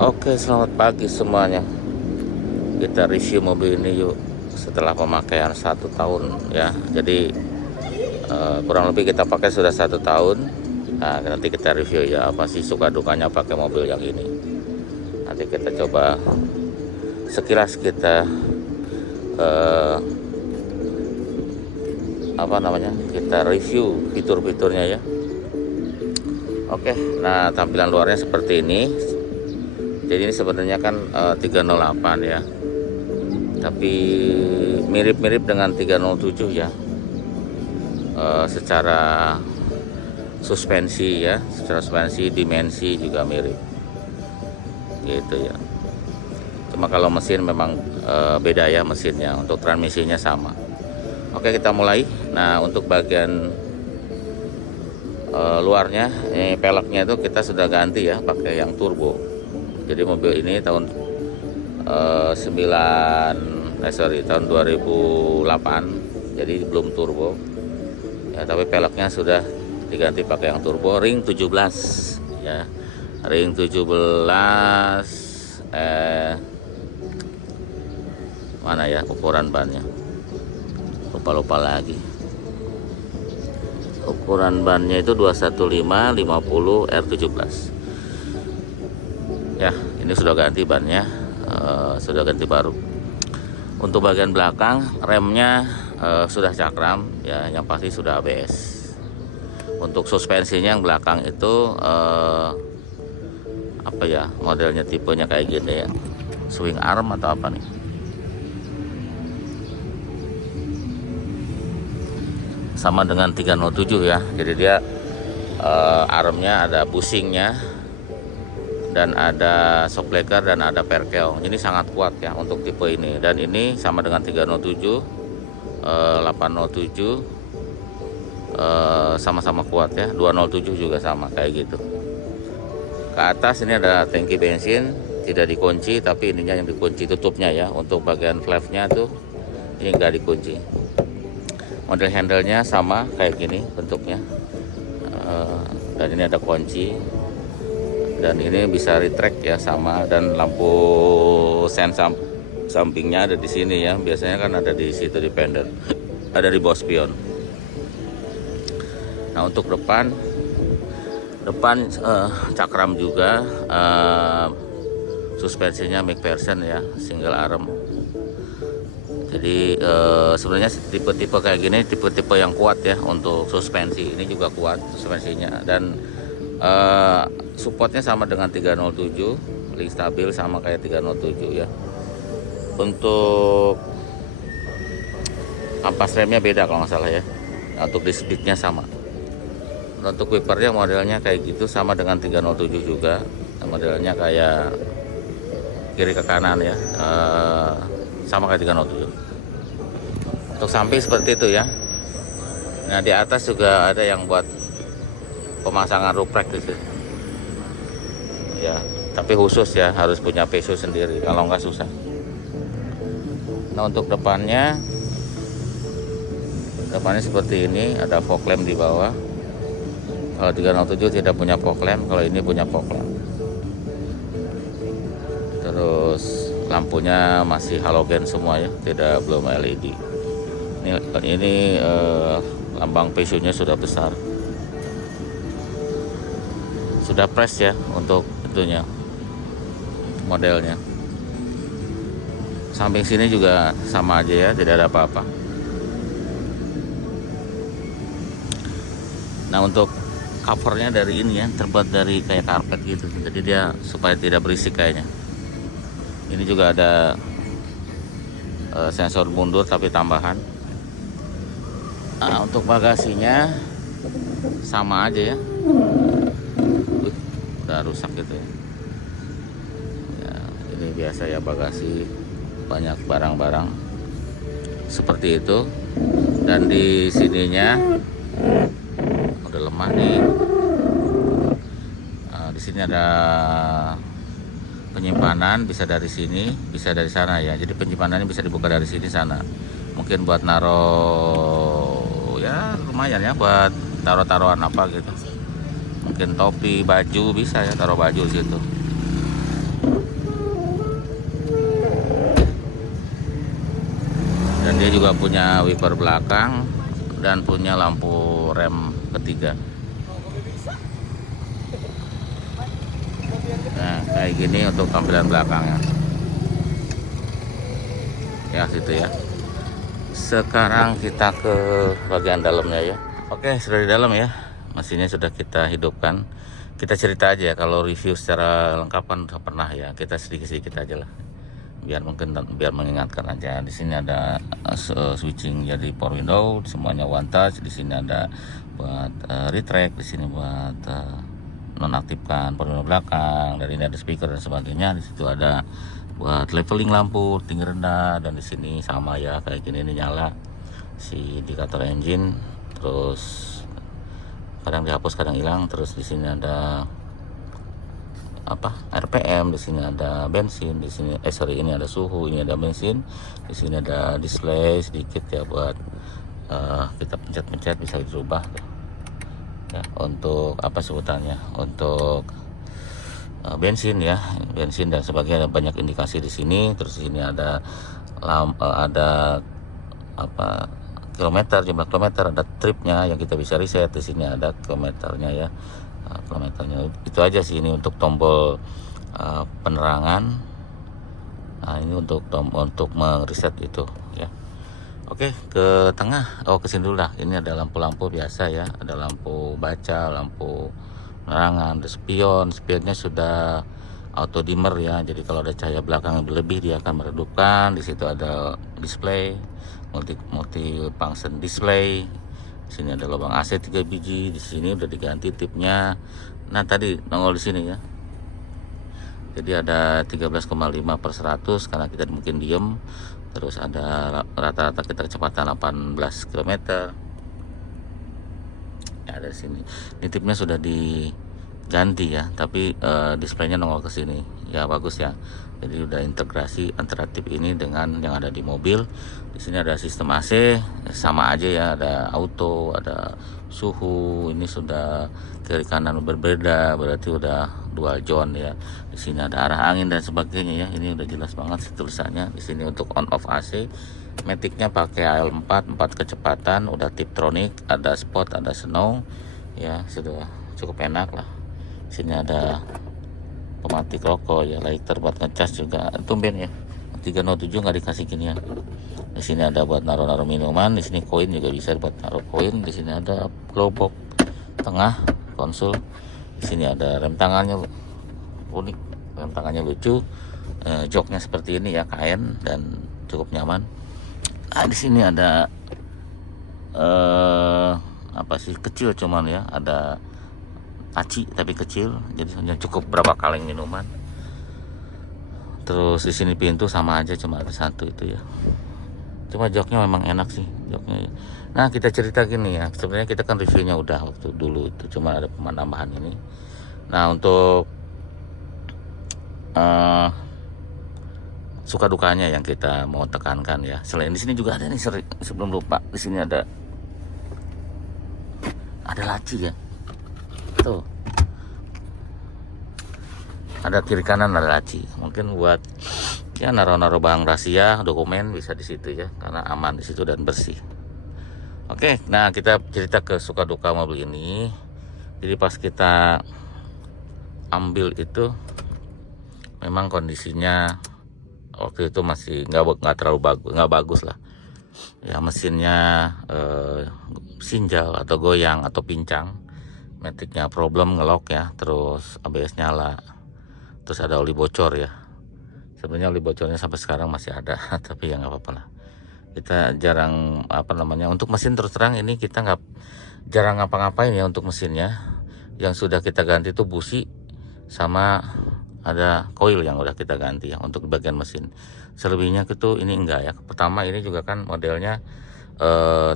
Oke, selamat pagi semuanya. Kita review mobil ini yuk. Setelah pemakaian 1 tahun ya. Jadi kurang lebih kita pakai sudah 1 tahun. Nah, nanti kita review ya apa sih suka dukanya pakai mobil yang ini. Nanti kita coba sekilas kita kita review fitur-fiturnya ya. Oke, nah tampilan luarnya seperti ini. Jadi ini sebenarnya kan 308 ya, tapi mirip-mirip dengan 307 ya, secara suspensi ya, secara suspensi dimensi juga mirip gitu ya. Cuma kalau mesin memang beda ya mesinnya, untuk transmisinya sama. Oke, kita mulai. Nah, untuk bagian luarnya, ini peleknya itu kita sudah ganti ya, pakai yang turbo. Jadi mobil ini tahun 2008, jadi belum turbo ya, tapi peleknya sudah diganti pakai yang turbo, ring 17 ya, ring 17. Mana ya ukuran bannya, lupa lagi. Ukuran bannya itu 215/50 R17 ya. Ini sudah ganti bannya, sudah ganti baru. Untuk bagian belakang remnya sudah cakram ya, yang pasti sudah ABS. Untuk suspensinya yang belakang itu apa ya, modelnya tipenya kayak gini ya, swing arm atau apa nih, sama dengan 307 ya. Jadi dia armnya ada bushingnya, dan ada shock breaker dan ada perkeong. Ini sangat kuat ya untuk tipe ini, dan ini sama dengan 307, 807 sama-sama kuat ya. 207 juga sama kayak gitu. Ke atas ini ada tangki bensin, tidak dikunci, tapi ininya yang dikunci, tutupnya ya. Untuk bagian valve-nya tuh ini enggak dikunci. Model handle-nya sama kayak gini bentuknya, dan ini ada kunci. Dan ini bisa retract ya sama, dan lampu sen sampingnya ada di sini ya. Biasanya kan ada di situ di fender, ada di bawah spion. Nah, untuk depan cakram juga, suspensinya McPherson ya, single arm. Jadi sebenarnya tipe-tipe kayak gini tipe-tipe yang kuat ya untuk suspensi. Ini juga kuat suspensinya, dan supportnya sama dengan 307, link stabil sama kayak 307 ya. Untuk ampas remnya beda kalau nggak salah ya. Nah, untuk disc brake-nya sama. Untuk wipernya modelnya kayak gitu, sama dengan 307 juga. Modelnya kayak kiri ke kanan ya, sama kayak 307. Untuk samping seperti itu ya. Nah, di atas juga ada yang buat pemasangan roof rack gitu ya, tapi khusus ya, harus punya peso sendiri, kalau nggak susah. Nah, untuk depannya seperti ini, ada fog lamp di bawah. Kalau 307 tidak punya fog lamp, kalau ini punya fog lamp. Terus lampunya masih halogen semua ya, belum LED. Ini lambang pesonya sudah besar, sudah press ya untuk itunya, modelnya. Samping sini juga sama aja ya, tidak ada apa-apa. Nah, untuk covernya dari ini ya, terbuat dari kayak karpet gitu, jadi dia supaya tidak berisik kayaknya. Ini juga ada sensor mundur tapi tambahan. Nah, untuk bagasinya sama aja ya, udah rusak gitu ya. Ini biasa ya, bagasi banyak barang-barang seperti itu. Dan di sininya udah lemah nih. Di sini ada penyimpanan, bisa dari sini, bisa dari sana ya. Jadi penyimpanannya bisa dibuka dari sini sana. Mungkin buat naruh ya, lumayan ya, buat taruh-taruhan apa gitu. Mungkin topi, baju bisa ya, taruh baju di situ. Dia juga punya wiper belakang dan punya lampu rem ketiga. Nah, kayak gini untuk tampilan belakangnya. Ya, situ ya. Sekarang kita ke bagian dalamnya ya. Oke, sudah di dalam ya. Mesinnya sudah kita hidupkan. Kita cerita aja ya, kalau review secara lengkap kan udah pernah ya. Kita sedikit-sedikit aja lah. Biar mengingatkan aja. Di sini ada switching jadi power window, semuanya one touch. Di sini ada buat retract, di sini buat nonaktifkan power window belakang. Dan ini ada speaker dan sebagainya. Di situ ada buat leveling lampu tinggi rendah, dan di sini sama ya kayak gini, ini nyala si indikator engine, terus kadang dihapus kadang hilang. Terus di sini ada RPM, di sini ada bensin, di sini ini ada suhu, ini ada bensin, di sini ada display sedikit ya buat kita pencet-pencet bisa dirubah ya, untuk sebutannya, untuk bensin ya, bensin dan sebagainya. Ada banyak indikasi di sini. Terus di sini ada kilometer, jumlah kilometer, ada tripnya yang kita bisa reset. Di sini ada kilometernya ya, kilometernya. Itu aja sih ini untuk tombol penerangan. Nah, ini untuk mereset itu ya. Oke, ke tengah. Ke sini dulu lah. Ini ada lampu-lampu biasa ya, ada lampu baca, lampu penerangan, ada spionnya sudah auto dimmer ya. Jadi kalau ada cahaya belakang yang berlebih dia akan meredupkan. Di situ ada display multi function display. Di sini ada lubang AC 3 biji. Di sini udah diganti tipnya. Nah, tadi nongol di sini ya. Jadi ada 13,5/100 karena kita mungkin diem. Terus ada rata-rata kita kecepatan 18 km. Ya, dari sini ini tipnya sudah diganti ya, tapi displaynya nongol ke sini ya, bagus ya. Jadi udah integrasi antara tip ini dengan yang ada di mobil. Di sini ada sistem AC sama aja ya, ada auto, ada suhu. Ini sudah kiri kanan berbeda, berarti udah dual zone ya. Di sini ada arah angin dan sebagainya ya. Ini udah jelas banget sih tulisannya. Di sini untuk on off AC, Matic-nya pakai AL4 kecepatan, udah Tiptronic, ada spot, ada snow ya, sudah cukup enak lah. Sini ada pematik rokok ya, lighter buat ngecas juga, tumben ya 307 nggak dikasih ginian. Di sini ada buat naruh minuman, di sini koin juga bisa buat naruh koin. Di sini ada glow box tengah konsul. Di sini ada rem tangannya unik, rem tangannya lucu, joknya seperti ini ya, kain dan cukup nyaman. Nah, di sini ada kecil cuman ya, ada laci tapi kecil, jadi hanya cukup berapa kaleng minuman. Terus di sini pintu sama aja, cuma ada satu itu ya. Cuma joknya memang enak sih joknya. Nah, kita cerita gini ya, sebenarnya kita kan reviewnya udah waktu dulu itu, cuma ada penambahan ini. Nah, untuk suka dukanya yang kita mau tekankan ya. Selain di sini juga ada nih, sebelum lupa, di sini ada laci ya. Tuh. Ada kiri kanan ada laci. Mungkin buat ya naruh barang rahasia, dokumen bisa di situ ya, karena aman di situ dan bersih. Oke, nah kita cerita ke suka duka mobil ini. Jadi pas kita ambil itu memang kondisinya waktu itu masih nggak terlalu bagus lah ya. Mesinnya sinjal atau goyang atau pincang, Matic-nya problem ngelok ya, terus ABS nyala, terus ada oli bocor ya. Sebenarnya oli bocornya sampai sekarang masih ada tapi ya nggak apa-apa lah, kita jarang untuk mesin. Terus terang ini kita jarang ngapa-ngapain ya untuk mesinnya. Yang sudah kita ganti itu busi sama ada coil yang udah kita ganti ya untuk bagian mesin. Selebihnya itu ini enggak ya. Pertama ini juga kan modelnya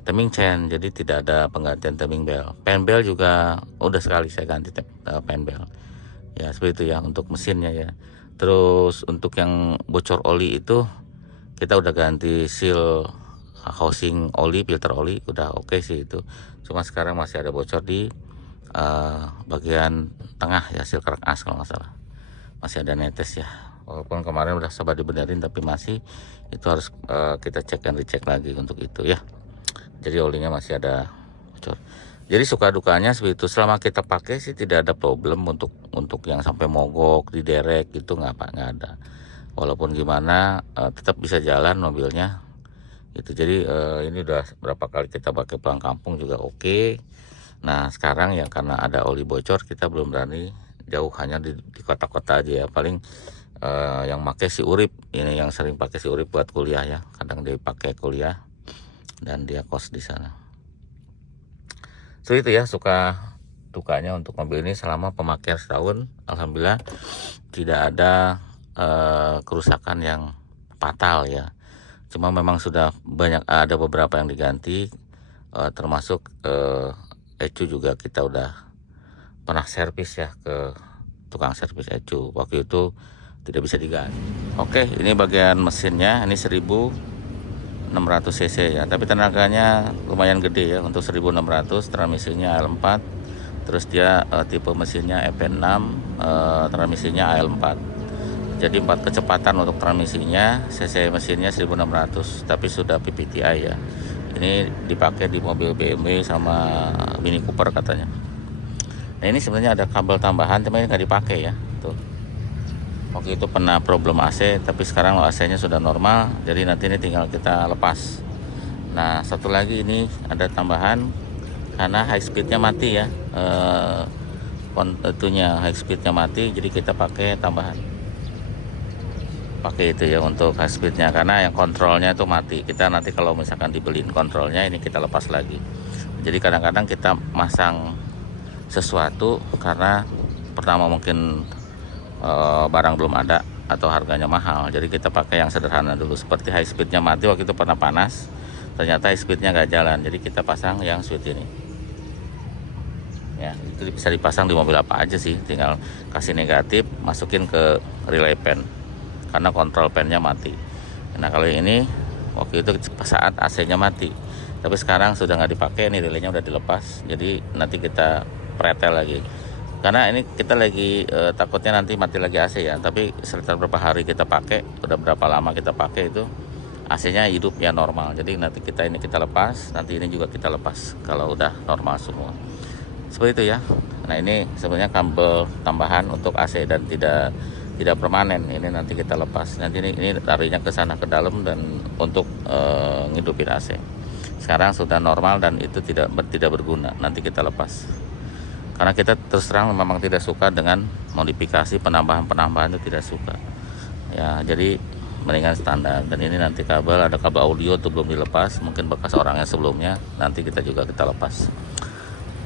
timing chain, jadi tidak ada penggantian timing bell. Pen bell juga udah sekali saya ganti pen bell ya, seperti itu ya untuk mesinnya ya. Terus untuk yang bocor oli itu kita udah ganti seal housing oli, filter oli, udah oke sih itu. Cuma sekarang masih ada bocor di bagian tengah ya, seal kerak as kalau nggak salah, masih ada netes ya. walaupun kemarin udah coba dibenerin tapi masih itu harus kita cek dan dicek lagi untuk itu ya. Jadi olinya masih ada bocor. Jadi suka dukanya seperti itu. Selama kita pakai sih tidak ada problem untuk yang sampai mogok, diderek gitu nggak ada. Walaupun gimana tetap bisa jalan mobilnya. Itu jadi ini udah berapa kali kita pakai pulang kampung juga oke. Nah sekarang ya karena ada oli bocor kita belum berani jauh, hanya di kota-kota aja ya. Paling yang pakai si Urip ini, yang sering pakai si Urip buat kuliah ya. Kadang dia pakai kuliah dan dia kos di sana. So itu ya suka dukanya untuk mobil ini selama pemakaian setahun. Alhamdulillah tidak ada kerusakan yang fatal ya. Cuma memang sudah banyak, ada beberapa yang diganti, termasuk ECU juga kita udah pernah servis ya ke tukang servis ECU. Waktu itu tidak bisa diganti. Oke, ini bagian mesinnya, ini 1600 cc ya, tapi tenaganya lumayan gede ya untuk 1600. Transmisinya AL4, terus dia tipe mesinnya EP6, transmisinya AL4. Jadi 4 kecepatan untuk transmisinya, cc mesinnya 1600, tapi sudah PPTI ya. Ini dipakai di mobil BMW sama Mini Cooper katanya. Nah ini sebenarnya ada kabel tambahan, tapi ini nggak dipakai ya. Tuh. Waktu itu pernah problem AC, tapi sekarang AC-nya sudah normal, jadi nanti ini tinggal kita lepas. Nah satu lagi ini ada tambahan karena high speednya mati ya, itunya high speednya mati, jadi kita pakai tambahan. Pakai itu ya untuk high speednya, karena yang kontrolnya itu mati. Kita nanti kalau misalkan dibeliin kontrolnya ini kita lepas lagi. Jadi kadang-kadang kita masang sesuatu karena pertama mungkin barang belum ada atau harganya mahal, jadi kita pakai yang sederhana dulu. Seperti high speednya mati waktu itu pernah panas, ternyata high speednya nggak jalan, jadi kita pasang yang switch ini ya. Itu bisa dipasang di mobil apa aja sih, tinggal kasih negatif, masukin ke relay pen karena kontrol pennya mati. Nah kalau ini waktu itu saat AC nya mati, tapi sekarang sudah nggak dipakai, ini relaynya udah dilepas, jadi nanti kita pretel lagi. Karena ini kita lagi takutnya nanti mati lagi AC ya, tapi setelah beberapa hari kita pakai, udah berapa lama kita pakai itu AC-nya hidup ya normal. Jadi nanti kita lepas, nanti ini juga kita lepas kalau udah normal semua. Seperti itu ya. Nah ini sebenarnya kabel tambahan untuk AC dan tidak permanen. Ini nanti kita lepas. Nanti ini larinya ke sana ke dalam dan untuk ngidupin AC. Sekarang sudah normal dan itu tidak berguna. Nanti kita lepas. Karena kita terus terang memang tidak suka dengan modifikasi penambahan itu, tidak suka ya, jadi mendingan standar. Dan ini nanti kabel, ada kabel audio tuh belum dilepas, mungkin bekas orangnya sebelumnya, nanti kita lepas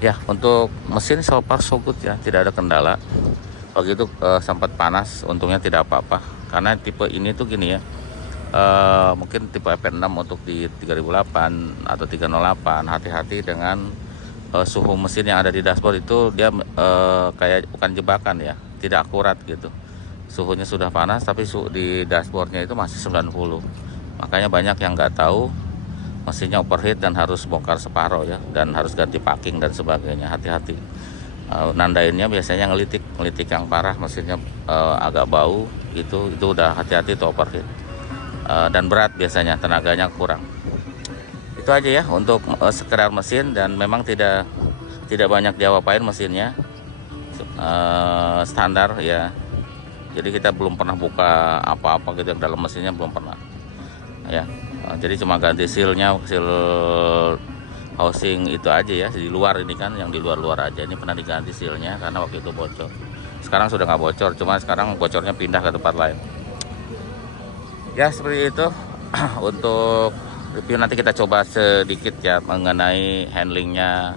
ya. Untuk mesin so far so good ya, tidak ada kendala. Waktu itu sempat panas, untungnya tidak apa-apa, karena tipe ini tuh gini ya, mungkin tipe EP6 untuk di 3008 atau 308, hati-hati dengan suhu mesin yang ada di dashboard itu. Dia kayak bukan jebakan ya, tidak akurat gitu. Suhunya sudah panas tapi di dashboardnya itu masih 90. Makanya banyak yang nggak tahu mesinnya overheat dan harus bongkar separuh ya, dan harus ganti packing dan sebagainya. Hati-hati. Nandainnya biasanya ngelitik yang parah, mesinnya agak bau gitu, itu udah hati-hati itu overheat. Dan berat biasanya, tenaganya kurang. Itu aja ya untuk sekedar mesin, dan memang tidak banyak diapa-apain mesinnya, standar ya. Jadi kita belum pernah buka apa-apa gitu yang dalam mesinnya, belum pernah ya. Jadi cuma ganti sealnya, seal housing itu aja ya, di luar ini kan, yang di luar aja. Ini pernah diganti sealnya karena waktu itu bocor. Sekarang sudah nggak bocor, cuma sekarang bocornya pindah ke tempat lain ya. Seperti itu untuk review. Nanti kita coba sedikit ya mengenai handlingnya,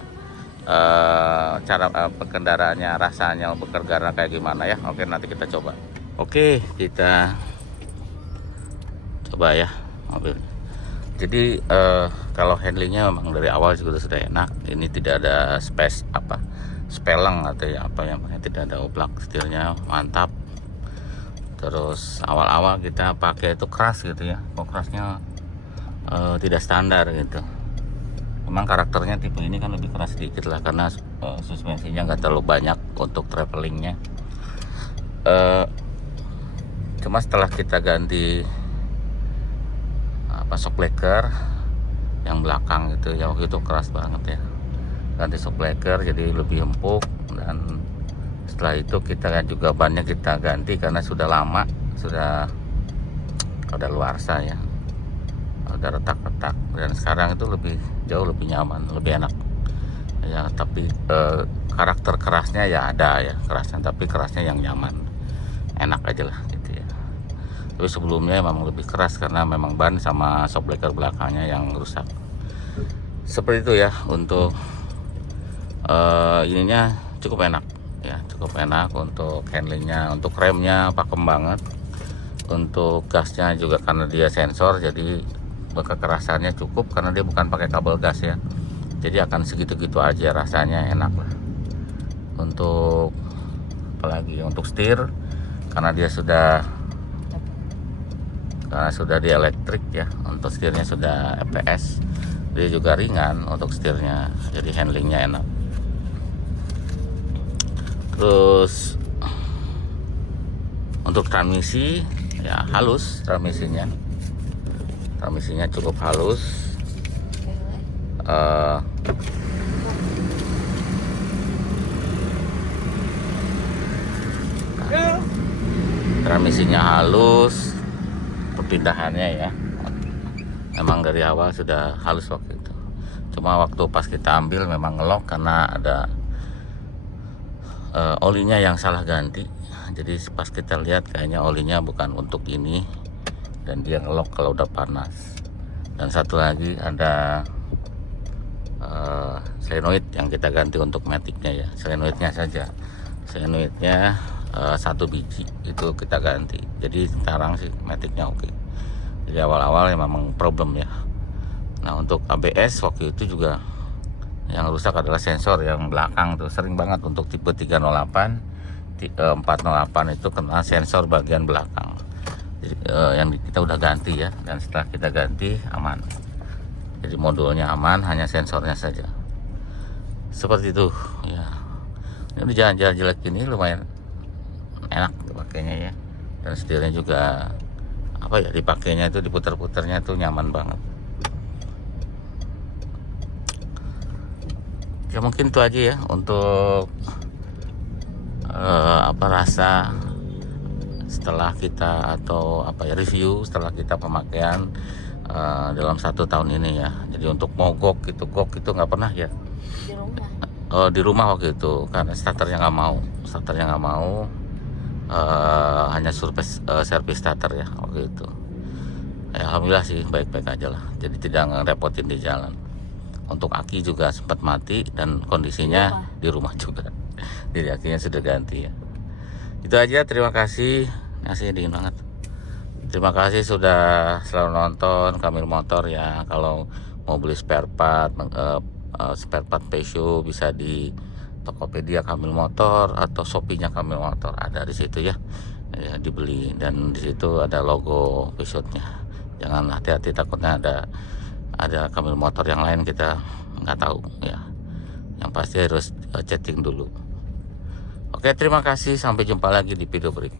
cara kendaraannya, rasanya bekerja kayak gimana ya. Oke, nanti kita coba. Oke, kita coba ya mobil. Jadi kalau handlingnya memang dari awal juga sudah enak. Ini tidak ada speleng atau ya apa yang tidak ada oblak, setirnya mantap. Terus awal-awal kita pakai itu keras gitu ya, kok kerasnya tidak standar gitu. Memang karakternya tipe ini kan lebih keras sedikit lah, karena suspensinya nggak terlalu banyak untuk travelingnya. Cuma setelah kita ganti shock breaker yang belakang gitu ya, waktu itu keras banget ya, ganti shock breaker jadi lebih empuk. Dan setelah itu kita juga bannya kita ganti karena sudah lama, sudah luarsa ya, udah retak-retak. Dan sekarang itu jauh lebih nyaman, lebih enak ya. Tapi karakter kerasnya ya ada ya, kerasnya, tapi kerasnya yang nyaman, enak aja lah gitu ya. Tapi sebelumnya memang lebih keras karena memang ban sama shock breaker belakangnya yang rusak. Seperti itu ya. Untuk ininya cukup enak ya, cukup enak untuk handlingnya. Untuk remnya pakem banget. Untuk gasnya juga karena dia sensor, jadi kekerasannya cukup karena dia bukan pakai kabel gas ya, jadi akan segitu-gitu aja, rasanya enak lah. Untuk apalagi untuk setir, karena dia sudah di elektrik ya, untuk setirnya sudah EPS, dia juga ringan untuk setirnya, jadi handlingnya enak. Terus untuk transmisi ya halus, transmisinya cukup halus. Transmisinya halus, perpindahannya ya memang dari awal sudah halus waktu itu. Cuma waktu pas kita ambil memang ngelok karena ada olinya yang salah ganti. Jadi pas kita lihat kayaknya olinya bukan untuk ini, dan dia ngelok kalau udah panas. Dan satu lagi ada solenoid yang kita ganti untuk maticnya ya, solenoidnya saja. Solenoidnya 1 biji itu kita ganti. Jadi sekarang sih maticnya oke. Jadi awal-awal ya memang problem ya. Nah untuk ABS waktu itu juga yang rusak adalah sensor yang belakang tuh, sering banget untuk tipe 308, 408 itu kena sensor bagian belakang. Jadi yang kita udah ganti ya, dan setelah kita ganti aman. Jadi modulnya aman, hanya sensornya saja. Seperti itu ya. Ini jalan-jalan jelek ini lumayan enak dipakainya ya. Dan setirnya juga dipakainya itu, diputar-putarnya tuh nyaman banget. Ya mungkin itu aja ya untuk rasa setelah kita review setelah kita pemakaian dalam 1 tahun ini ya. Jadi untuk mogok gitu, gok itu nggak pernah ya. Di rumah waktu itu karena starternya nggak mau, hanya servis starter ya waktu itu. Ya, alhamdulillah sih baik-baik aja lah, jadi tidak ngerepotin di jalan. Untuk aki juga sempat mati dan kondisinya di rumah juga, jadi akinya sudah ganti ya. Itu aja, terima kasih. Nasinya dingin banget. Terima kasih sudah selalu nonton Kamil Motor ya. Kalau mau beli spare part Peugeot bisa di Tokopedia Kamil Motor atau Shopee-nya Kamil Motor, ada di situ ya, dibeli. Dan di situ ada logo Peugeot-nya. Jangan hati-hati, takutnya ada Kamil Motor yang lain, kita nggak tahu ya. Yang pasti harus chatting dulu. Oke, terima kasih, sampai jumpa lagi di video berikut.